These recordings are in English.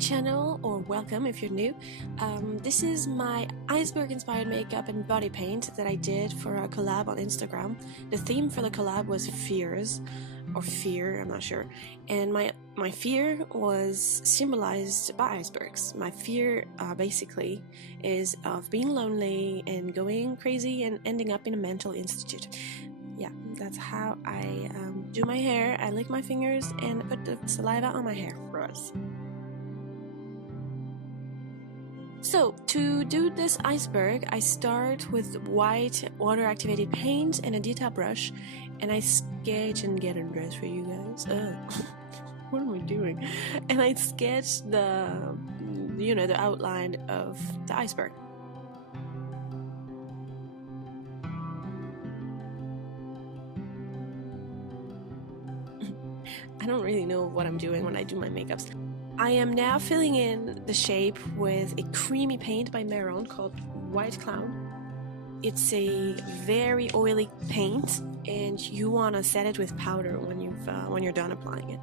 channel, or welcome if you're new. This is my iceberg inspired makeup and body paint that I did for a collab on Instagram. The theme for the collab was fears, or fear, I'm not sure, and my fear was symbolized by icebergs. My fear basically is of being lonely and going crazy and ending up in a mental institute. Yeah, that's how I do my hair. I lick my fingers and put the saliva on my hair for us. So, to do this iceberg, I start with white water-activated paint and a detail brush, and I sketch and get undressed for you guys. What am I doing? And I sketch the, the outline of the iceberg. I don't really know what I'm doing when I do my makeups. I am now filling in the shape with a creamy paint by Mehron called White Clown. It's a very oily paint, and you want to set it with powder when you're done applying it.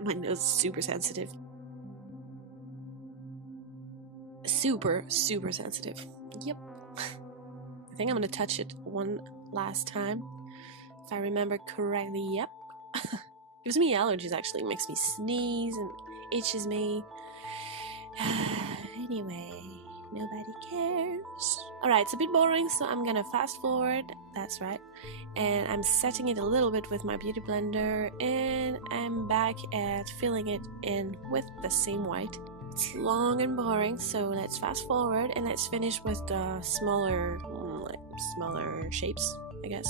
My nose is super sensitive. Super sensitive. Yep. I think I'm gonna touch it one last time. If I remember correctly, yep. Gives me allergies actually, makes me sneeze and itches me. Anyway, nobody cares. Alright, it's a bit boring, so I'm gonna fast forward, that's right. And I'm setting it a little bit with my beauty blender, and I'm back at filling it in with the same white. It's long and boring, so let's fast forward and let's finish with the smaller shapes, I guess.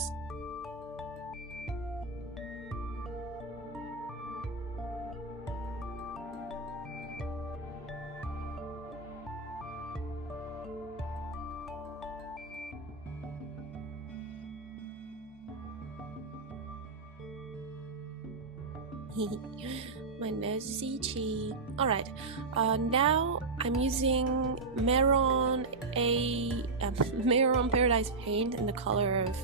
My nose is itchy. Alright, now I'm using Mehron Paradise paint in the color of,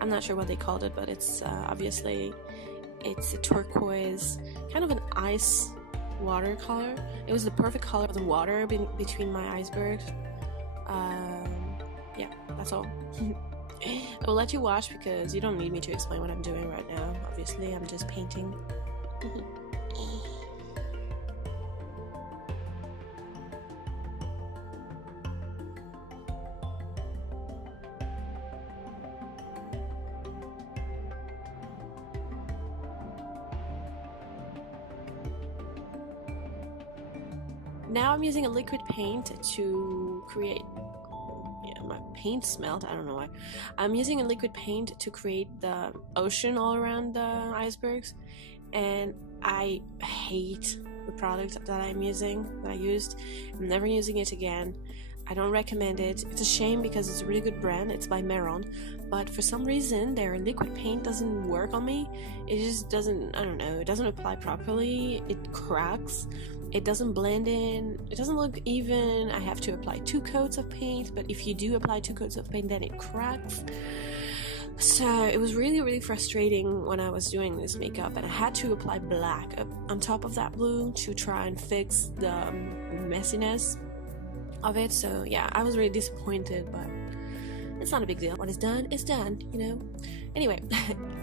I'm not sure what they called it, but it's obviously it's a turquoise, kind of an ice water color. It was the perfect color of the water between my icebergs. Yeah, that's all. I will let you watch because you don't need me to explain what I'm doing right now. Obviously, I'm just painting. Now I'm using a liquid paint to create, my paint smelled, I don't know why. I'm using a liquid paint to create the ocean all around the icebergs, and I hate the product that I used. I'm never using it again. I don't recommend it. It's a shame because it's a really good brand. It's by Mehron, but for some reason their liquid paint doesn't work on me. It just doesn't, I don't know, it doesn't apply properly. It cracks. It doesn't blend in. It doesn't look even. I have to apply 2 coats of paint, but if you do apply 2 coats of paint, then it cracks. So it was really frustrating when I was doing this makeup, and I had to apply black on top of that blue to try and fix the messiness of it. So yeah, I was really disappointed, but it's not a big deal. What is done is done, Anyway,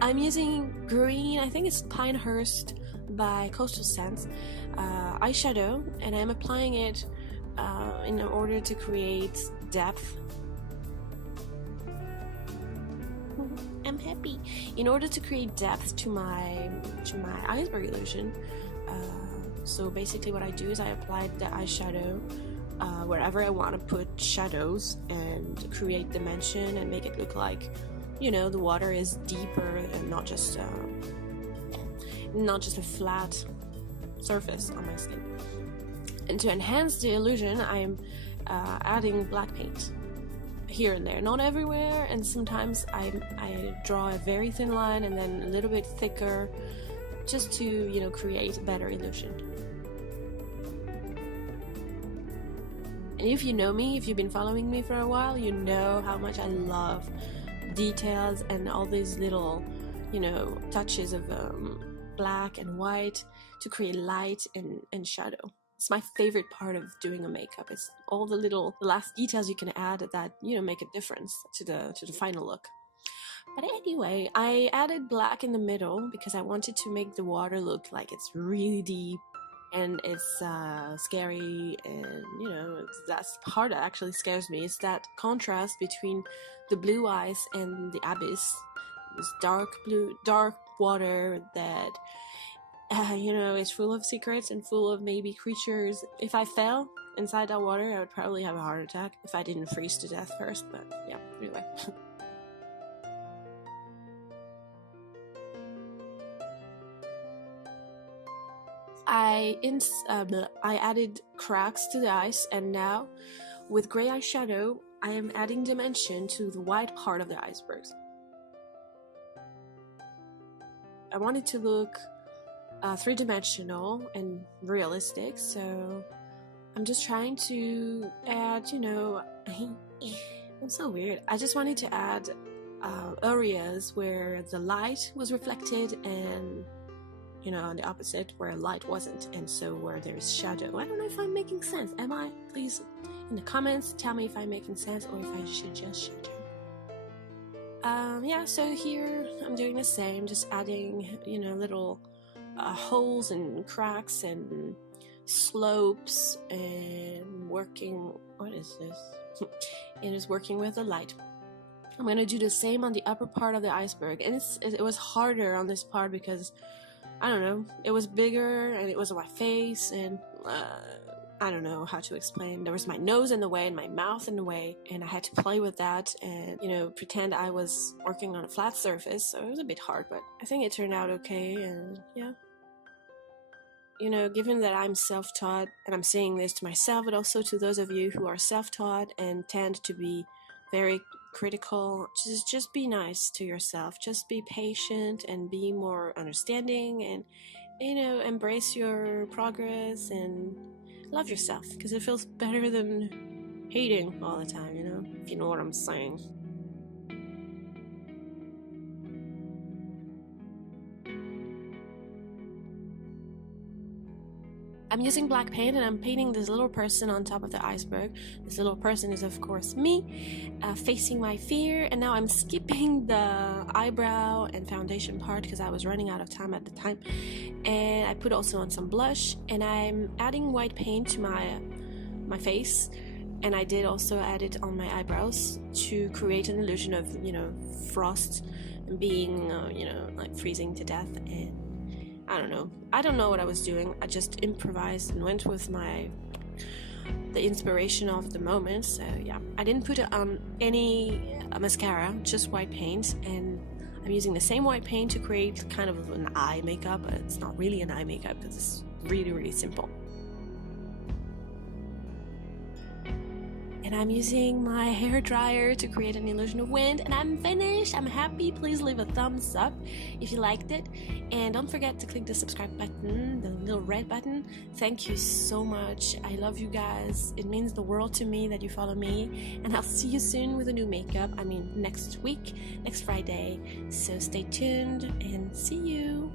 I'm using green, I think it's Pinehurst by Coastal Scents eyeshadow, and I'm applying it in order to create depth. I'm happy. In order to create depth to my iceberg illusion. So basically what I do is I apply the eyeshadow wherever I want to put shadows and create dimension and make it look like, the water is deeper and not just a flat surface on my skin. And to enhance the illusion, I'm adding black paint here and there, not everywhere, and sometimes I draw a very thin line and then a little bit thicker, just to create a better illusion. And if you know me, if you've been following me for a while, you know how much I love details and all these little you know, touches of black and white to create light and shadow. It's my favorite part of doing a makeup. It's all the last details you can add that, you know, make a difference to the final look. But anyway, I added black in the middle because I wanted to make the water look like it's really deep and it's scary, and you know, that's the part that actually scares me, is that contrast between the blue ice and the abyss, this dark water that you know, it's full of secrets and full of maybe creatures. If I fell inside that water, I would probably have a heart attack if I didn't freeze to death first. But yeah, anyway. I added cracks to the ice, and now with gray eyeshadow I am adding dimension to the white part of the icebergs. I want it to look three-dimensional and realistic, so I'm just trying to add, you know, I'm so weird. I just wanted to add areas where the light was reflected and, you know, on the opposite where light wasn't, and so where there's shadow. I don't know if I'm making sense. Am I? Please, in the comments, tell me if I'm making sense or if I should just shut down. Yeah, so here I'm doing the same, just adding, you know, little holes and cracks and slopes and working, what is this? It is working with the light. I'm going to do the same on the upper part of the iceberg, and it was harder on this part because, I don't know, it was bigger and it was on my face, and I don't know how to explain. There was my nose in the way and my mouth in the way, and I had to play with that and, you know, pretend I was working on a flat surface, so it was a bit hard, but I think it turned out okay, and yeah. You know, given that I'm self-taught, and I'm saying this to myself, but also to those of you who are self-taught and tend to be very critical, just be nice to yourself. Just be patient and be more understanding, and, you know, embrace your progress and love yourself, because it feels better than hating all the time, you know, if you know what I'm saying. I'm using black paint and I'm painting this little person on top of the iceberg. This little person is of course me, facing my fear, and now I'm skipping the eyebrow and foundation part because I was running out of time at the time. And I put also on some blush, and I'm adding white paint to my face, and I did also add it on my eyebrows to create an illusion of, you know, frost and being, you know, like freezing to death. And I don't know what I was doing. I just improvised and went with the inspiration of the moment. So yeah, I didn't put on any mascara, just white paint, and I'm using the same white paint to create kind of an eye makeup, but it's not really an eye makeup because it's really, really simple. And I'm using my hair dryer to create an illusion of wind, and I'm finished. I'm happy. Please leave a thumbs up if you liked it, and don't forget to click the subscribe button, the little red button. Thank you so much. I love you guys. It means the world to me that you follow me, and I'll see you soon with a new makeup. I mean, next week, next Friday. So stay tuned and see you.